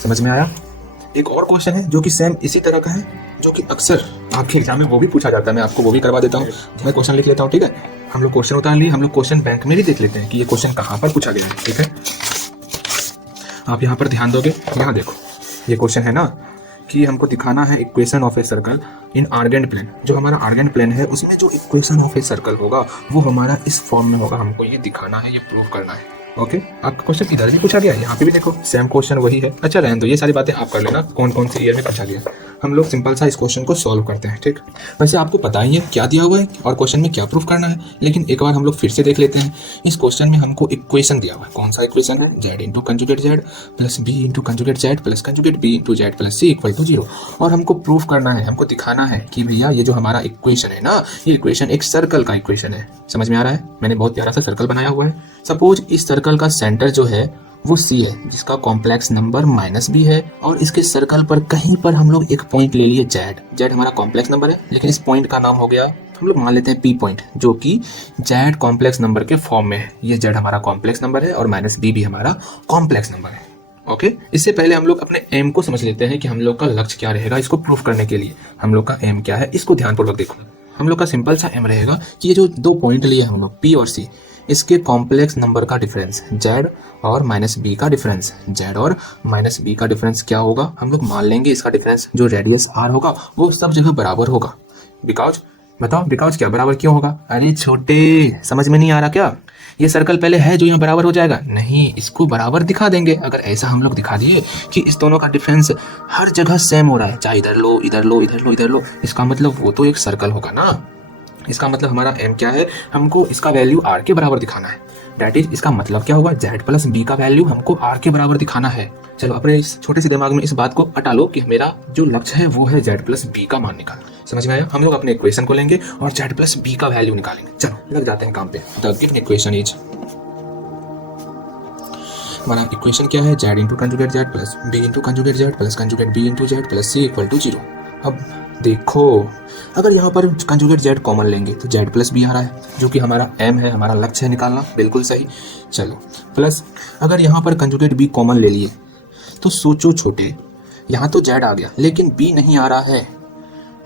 समझ में आया। एक और क्वेश्चन है जो कि सेम इसी तरह का है, जो कि अक्सर आपके एग्जाम में वो भी पूछा जाता है। मैं आपको वो भी करवा देता हूँ। मैं क्वेश्चन लिख लेता हूँ, ठीक है। हम लोग क्वेश्चन उतार लिए, हम लोग क्वेश्चन बैंक में भी देख लेते हैं कि ये क्वेश्चन कहाँ पर पूछा गया है, ठीक है। आप यहाँ पर ध्यान दोगे, यहाँ देखो ये क्वेश्चन है ना कि हमको दिखाना है equation of a circle in Argand plane. जो हमारा आर्गेंट प्लेन है उसमें जो इक्वेशन ऑफ ए सर्कल होगा वो हमारा इस फॉर्म में होगा। हमको ये दिखाना है, ये प्रूव करना है। ओके, आपका क्वेश्चन इधर भी पूछा गया है, यहाँ पे भी देखो सेम क्वेश्चन वही है। अच्छा रहने दो, ये सारी बातें आप कर लेना कौन कौन से ईयर में पूछा गया। हम लोग सिंपल सा इस क्वेश्चन को सॉल्व करते हैं, ठीक। वैसे आपको पता ही है क्या दिया हुआ है और क्वेश्चन में क्या प्रूफ करना है, लेकिन एक बार हम लोग फिर से देख लेते हैं। इस क्वेश्चन में हमको इक्वेशन दिया हुआ है। कौन सा इक्वेशन है? Z into conjugate z plus b into conjugate z plus conjugate b into z plus c equal to 0। और हमको प्रूफ करना है, हमको दिखाना है कि भैया ये जो हमारा इक्वेशन है ना, ये इक्वेशन एक सर्कल का इक्वेशन है। समझ में आ रहा है? मैंने बहुत प्यारा सा सर्कल बनाया हुआ है। सपोज इस सर्कल का सेंटर जो है वो C है, जिसका कॉम्प्लेक्स नंबर -b है, और इसके सर्कल पर कहीं पर हम लोग एक पॉइंट ले लिए Z हमारा कॉम्प्लेक्स नंबर है, लेकिन इस पॉइंट का नाम हो गया, हम लोग मान लेते हैं P पॉइंट, जो कि Z कॉम्प्लेक्स नंबर के फॉर्म में है। ये Z हमारा कॉम्प्लेक्स नंबर है और -b भी हमारा कॉम्प्लेक्स नंबर है। ओके, इससे पहले हम लोग अपने एम को समझ लेते हैं कि हम लोग का लक्ष्य क्या रहेगा। इसको प्रूफ करने के लिए हम लोग का एम क्या है, इसको ध्यानपूर्वक देखो। हम लोग का सिंपल सा एम रहेगा कि ये जो दो पॉइंट लिए हम लोग P और C, इसके कॉम्प्लेक्स नंबर का डिफरेंस Z और -b का डिफरेंस, Z और -b का डिफरेंस क्या होगा, हम लोग मान लेंगे इसका डिफरेंस जो रेडियस r होगा वो सब जगह बराबर होगा। बिकॉज बताओ, बिकॉज क्या बराबर क्यों होगा? अरे छोटे, समझ में नहीं आ रहा क्या? ये सर्कल पहले है जो यहाँ बराबर हो जाएगा? नहीं, इसको बराबर दिखा देंगे। अगर ऐसा हम लोग दिखा दिए कि इस दोनों का डिफरेंस हर जगह सेम हो रहा है, चाहे इधर लो इधर लो इधर लो इधर लो, इसका मतलब वो तो एक सर्कल होगा ना। इसका मतलब हमारा m क्या है, हमको इसका वैल्यू r के बराबर दिखाना है। दैट इज, इसका मतलब क्या होगा, z प्लस b का वैल्यू हमको r के बराबर दिखाना है। चलो अपने इस छोटे से दिमाग में इस बात को हटा लो कि मेरा जो लक्ष्य है वो है z प्लस b का मान निकालना। समझ में आया? हम लोग अपने इक्वेशन को लेंगे और z प्लस b का वैल्यू निकालेंगे। चलो लग जाते हैं काम पे। द गिवन इक्वेशन इज, हमारा इक्वेशन क्या है, z into conjugate z plus b into conjugate z plus conjugate b into z plus c equal to 0। अब देखो, अगर यहाँ पर कंजुगेट z कॉमन लेंगे तो z प्लस b आ रहा है, जो कि हमारा m है, हमारा लक्ष्य है निकालना। बिल्कुल सही। चलो प्लस, अगर यहाँ पर कंजुगेट b कॉमन ले लिए तो सोचो छोटे, यहाँ तो z आ गया लेकिन b नहीं आ रहा है।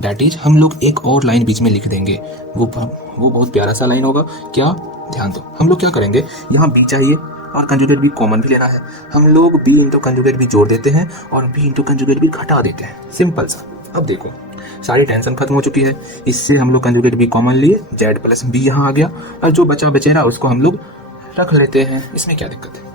दैट इज, हम लोग एक और लाइन बीच में लिख देंगे, वो बहुत प्यारा सा लाइन होगा। क्या? ध्यान दो, हम लोग क्या करेंगे, यहाँ b चाहिए और कंजुगेट b कॉमन भी लेना है। हम लोग b इंटू कंजुगेट b जोड़ देते हैं और b इंटू कंजुगेट b घटा देते हैं। सिंपल सा। अब देखो, सारी टेंशन खत्म हो चुकी है। इससे हम लोग कंजुगेट b कॉमन लिए, z प्लस b यहाँ आ गया, और जो बचा बचेरा उसको हम लोग रख लेते हैं। इसमें क्या दिक्कत है?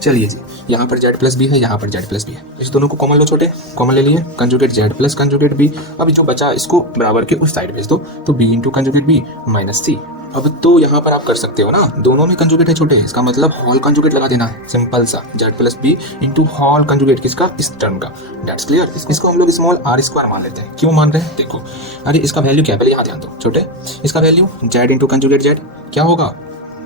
चलिए जी, यहाँ पर z प्लस b है, यहाँ पर z प्लस b है, इस दोनों को कॉमन लो छोटे, कॉमन ले लिए, conjugate z plus conjugate b। अब जो बचा इसको बराबर के उस साइड भेज दो, तो b into conjugate b minus c। अब तो यहाँ पर आप कर सकते हो ना, दोनों में कंजुगेट है छोटे, इसका मतलब होल कंजुगेट लगा देना है। सिंपल सा, z plus b into whole conjugate किसका, इस टर्म का। That's clear. इसको हम लोग स्मॉल r स्क्वायर मान लेते हैं। क्यों मान रहे हैं? देखो, अरे इसका वैल्यू क्या है, पहले यहाँ ध्यान दो छोटे, इसका value z into conjugate z क्या होगा,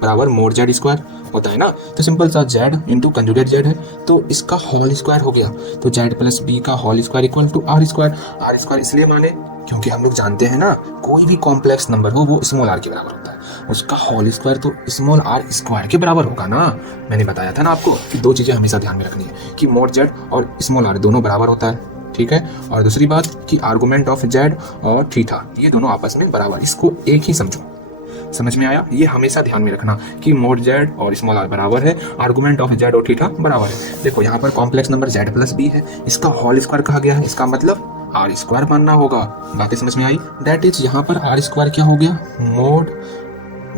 बराबर मोड z स्क्वायर होता है ना। तो सिंपल सा, z इंटू कंजुगेट z है तो इसका होल स्क्वायर हो गया, तो z प्लस b का whole square equal to r square. r square इसलिए माने क्योंकि हम लोग जानते हैं ना, कोई भी कॉम्प्लेक्स नंबर हो वो स्मॉल r के बराबर होता है, उसका होल स्क्वायर तो स्मॉल r स्क्वायर के बराबर होगा ना। मैंने बताया था ना आपको कि दो चीजें हमेशा ध्यान में रखनी है कि मोड z और स्मॉल r दोनों बराबर होता है, ठीक है। और दूसरी बात कि आर्गुमेंट ऑफ z और थीटा ये दोनों आपस में बराबर, इसको एक ही समझो। समझ में आया? ये हमेशा ध्यान में रखना कि मोड z और स्मॉल r बराबर है, आर्गुमेंट ऑफ z और थीटा बराबर है। देखो यहाँ पर complex number z plus b है, इसका होल स्क्वायर कहा गया है, इसका मतलब r स्क्वायर मानना होगा। बातें समझ में आई? दैट इज, यहाँ पर r स्क्वायर क्या हो गया, mode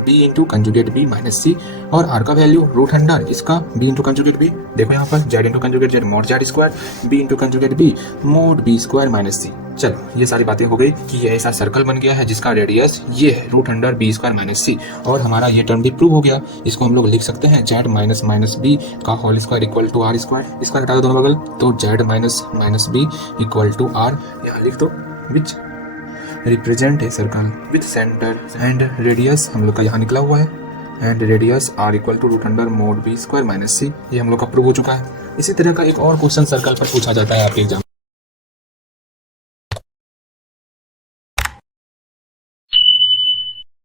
b into conjugate b minus c, और r का वैल्यू रूट अंडर इसका b इंटू कंजुगेट b। देखो यहाँ पर z into conjugate z mode z square, b into conjugate b mode b square minus c। चलो ये सारी बातें हो गई कि ये ऐसा सर्कल बन गया है जिसका रेडियस ये है root under b square minus c, और हमारा ये टर्म भी प्रूव हो गया। इसको हम लोग लिख सकते हैं z माइनस माइनस b का whole square equal to r square. इसका हटा दो दोनों बगल, तो z minus minus b equal to r। यहाँ लिख दो, which represent a circle with centre and radius, हम लोग का यहाँ निकला हुआ है, and radius r equal to root under mod b square minus c। ये हम लोग का प्रूव हो चुका है। इसी तरह का एक और क्वेश्चन सर्कल पर पूछा जाता है आपके एग्जाम